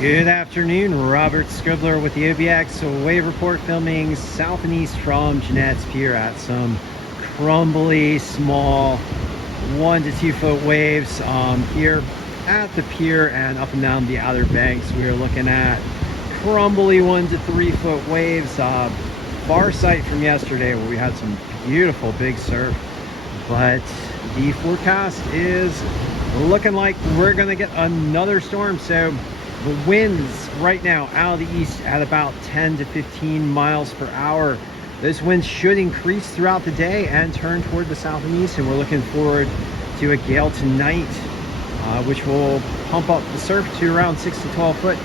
Good afternoon, Robert Scribbler with the OBX wave report, filming south and east from Jeanette's Pier at some crumbly, small 1 to 2 foot waves here at the pier, and up and down the outer banks we are looking at crumbly 1 to 3 foot waves. Far sight from yesterday where we had some beautiful big surf, but the forecast is looking like we're gonna get another storm. So the winds right now out of the east at about 10 to 15 miles per hour. Those winds should increase throughout the day and turn toward the south and east, and we're looking forward to a gale tonight, which will pump up the surf to around 6 to 12 foot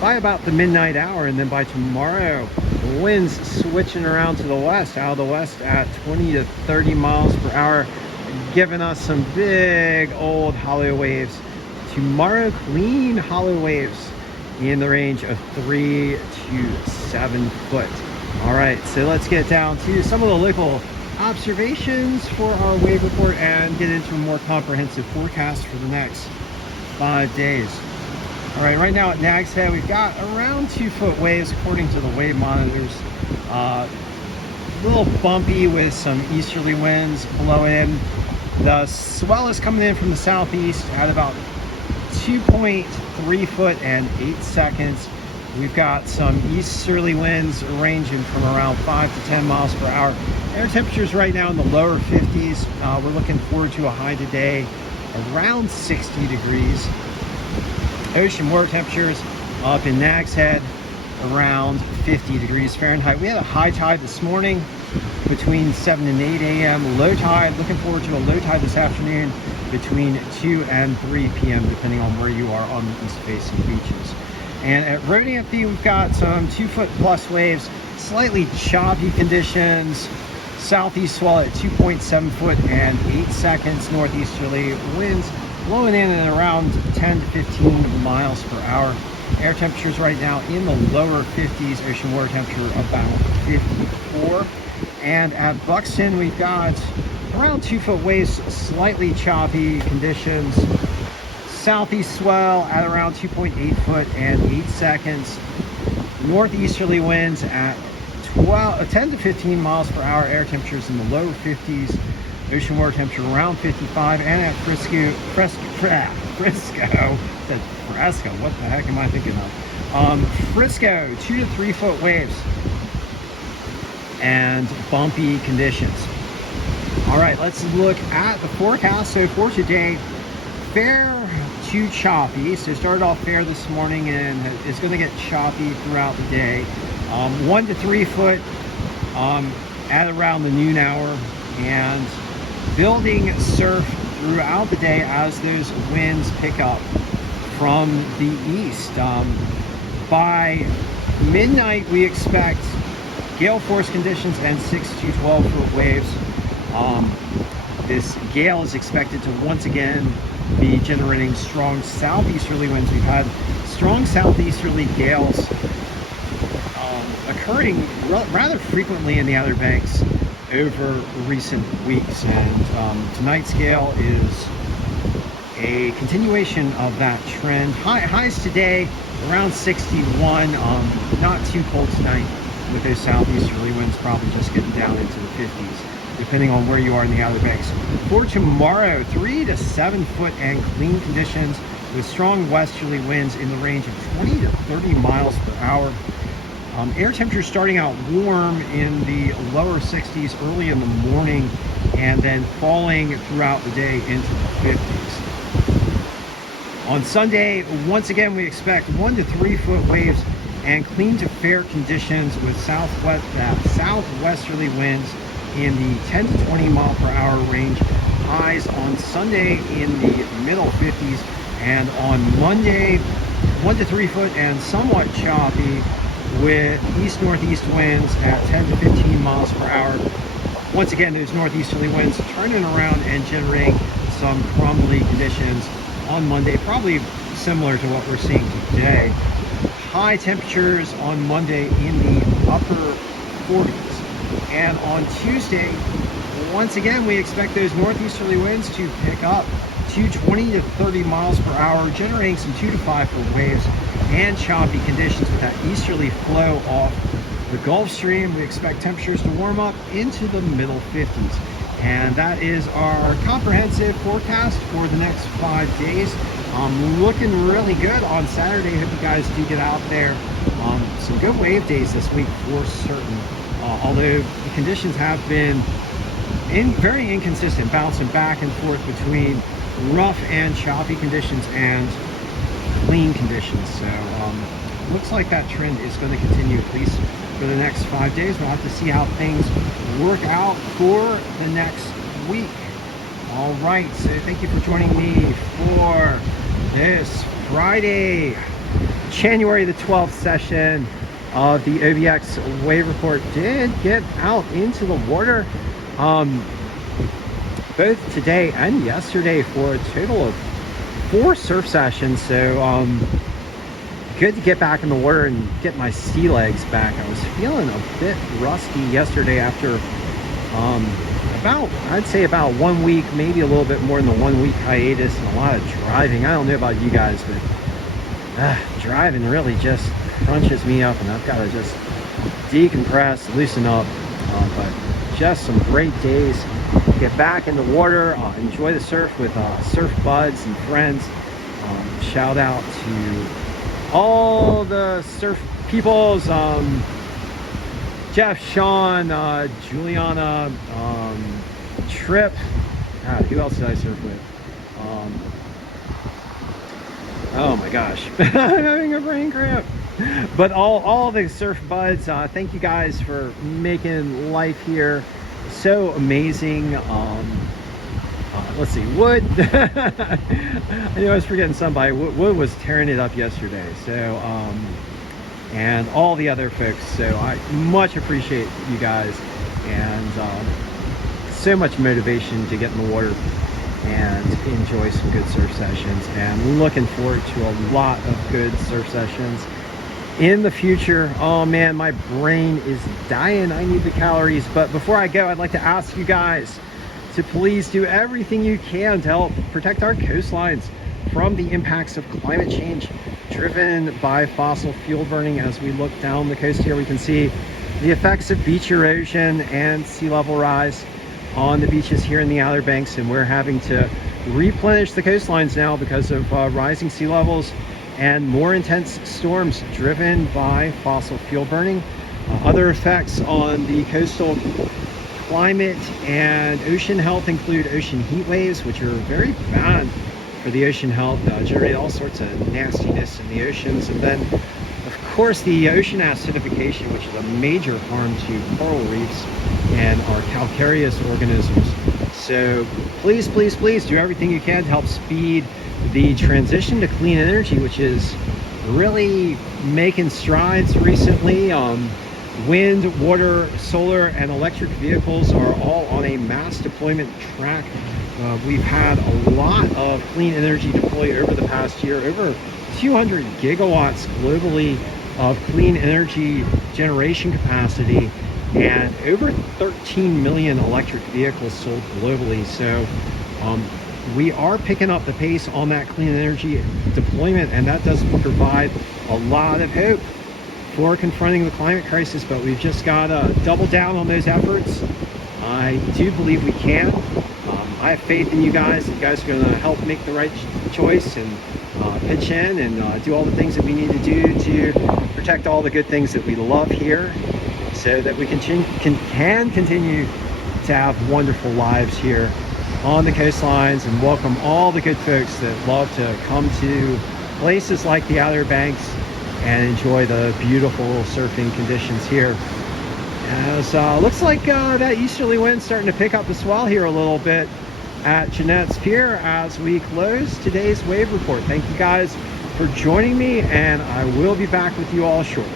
by about the midnight hour. And then by tomorrow, the winds switching around to the west, out of the west at 20 to 30 miles per hour, giving us some big old hollow waves. Tomorrow, clean hollow waves in the range of 3 to 7 foot. All right, so let's get down to some of the local observations for our wave report and get into a more comprehensive forecast for the next 5 days. All right, right now at Nag's Head, we've got around 2 foot waves according to the wave monitors. A little bumpy with some easterly winds blowing in. The swell is coming in from the southeast at about 2.3 foot and 8 seconds. We've got some easterly winds ranging from around 5 to 10 miles per hour. Air temperatures right now in the lower 50s. We're looking forward to a high today around 60 degrees. Ocean water temperatures up in Nag's Head around 50 degrees Fahrenheit. We had a high tide this morning between 7 and 8 a.m. Low tide, looking forward to a low tide this afternoon between 2 and 3 p.m. depending on where you are on the east facing beaches. And at Rodanthe, we've got some 2 foot plus waves, slightly choppy conditions. Southeast swell at 2.7 foot and 8 seconds. Northeasterly winds blowing in at around 10 to 15 miles per hour. Air temperatures right now in the lower 50s. Ocean water temperature about 54. And at Buxton, we've got around 2 foot waves, slightly choppy conditions. Southeast swell at around 2.8 foot and 8 seconds. Northeasterly winds at 10 to 15 miles per hour. Air temperatures in the low 50s. Ocean water temperature around 55. And at Frisco, what the heck am I thinking of? Frisco, 2 to 3 foot waves and bumpy conditions. All right, let's look at the forecast. So for today, fair to choppy. So started off fair this morning and it's going to get choppy throughout the day. 1 to 3 foot at around the noon hour, and building surf throughout the day as those winds pick up from the east. By midnight, we expect gale force conditions and 6 to 12 foot waves. This gale is expected to once again be generating strong southeasterly winds. We've had strong southeasterly gales occurring rather frequently in the Outer Banks over recent weeks, and tonight's gale is a continuation of that trend. Highs today around 61. Not too cold tonight with those southeasterly winds, probably just getting down into the 50s depending on where you are in the Outer Banks. For tomorrow, 3 to 7 foot and clean conditions with strong westerly winds in the range of 20 to 30 miles per hour. Air temperatures starting out warm in the lower 60s early in the morning, and then falling throughout the day into the 50s. On Sunday, once again, we expect 1 to 3 foot waves and clean to fair conditions with southwesterly winds in the 10 to 20 mile per hour range. Highs on Sunday in the middle 50s, and on Monday, 1 to 3 foot and somewhat choppy with east-northeast winds at 10 to 15 miles per hour. Once again, those northeasterly winds turning around and generating some crumbly conditions on Monday, probably similar to what we're seeing today. High temperatures on Monday in the upper 40s. And on Tuesday, once again, we expect those northeasterly winds to pick up to 20 to 30 miles per hour, generating some 2 to 5 foot waves. and choppy conditions with that easterly flow off the Gulf Stream. We expect temperatures to warm up into the middle 50s. And that is our comprehensive forecast for the next 5 days. Looking really good on Saturday. Hope you guys do get out there. Some good wave days this week for certain. Although the conditions have been very inconsistent, bouncing back and forth between rough and choppy conditions and clean conditions. So looks like that trend is going to continue at least for the next 5 days. We'll have to see how things work out for the next week. All right, so thank you for joining me for this Friday, January the 12th session of the OBX wave report. Did get out into the water both today and yesterday for a total of 4 surf sessions. So good to get back in the water and get my sea legs back. I was feeling a bit rusty yesterday after I'd say about 1 week, maybe a little bit more than the 1 week hiatus and a lot of driving. I don't know about you guys, but driving really just crunches me up, and I've got to just decompress, loosen up. But just some great days. Get back in the water, enjoy the surf with surf buds and friends. Shout out to all the surf peoples, Jeff, Sean, Juliana, Trip. God, who else did I surf with? Oh my gosh, I'm having a brain cramp. But all the surf buds, thank you guys for making life here so amazing. Let's see, Wood. I knew I was forgetting somebody. Wood was tearing it up yesterday. So, and all the other folks. So I much appreciate you guys, and so much motivation to get in the water and enjoy some good surf sessions. And looking forward to a lot of good surf sessions in the future. Oh man, my brain is dying. I need the calories. But before I go, I'd like to ask you guys to please do everything you can to help protect our coastlines from the impacts of climate change driven by fossil fuel burning. As we look down the coast here, we can see the effects of beach erosion and sea level rise on the beaches here in the Outer Banks, and we're having to replenish the coastlines now because of rising sea levels and more intense storms driven by fossil fuel burning. Other effects on the coastal climate and ocean health include ocean heat waves, which are very bad for the ocean health, generate all sorts of nastiness in the oceans. And then, of course, the ocean acidification, which is a major harm to coral reefs and our calcareous organisms. So please, please, please do everything you can to help speed the transition to clean energy, which is really making strides recently. Wind, water, solar, and electric vehicles are all on a mass deployment track. We've had a lot of clean energy deployed over the past year, over 200 gigawatts globally of clean energy generation capacity, and over 13 million electric vehicles sold globally. So we are picking up the pace on that clean energy deployment, and that does provide a lot of hope for confronting the climate crisis. But we've just got to double down on those efforts. I do believe we can. I have faith in you guys. You guys are going to help make the right choice and pitch in and do all the things that we need to do to protect all the good things that we love here, so that we can continue to have wonderful lives here on the coastlines, and welcome all the good folks that love to come to places like the Outer Banks and enjoy the beautiful surfing conditions here. As looks like that easterly wind starting to pick up the swell here a little bit at Jeanette's Pier as we close today's wave report. Thank you guys for joining me, and I will be back with you all shortly.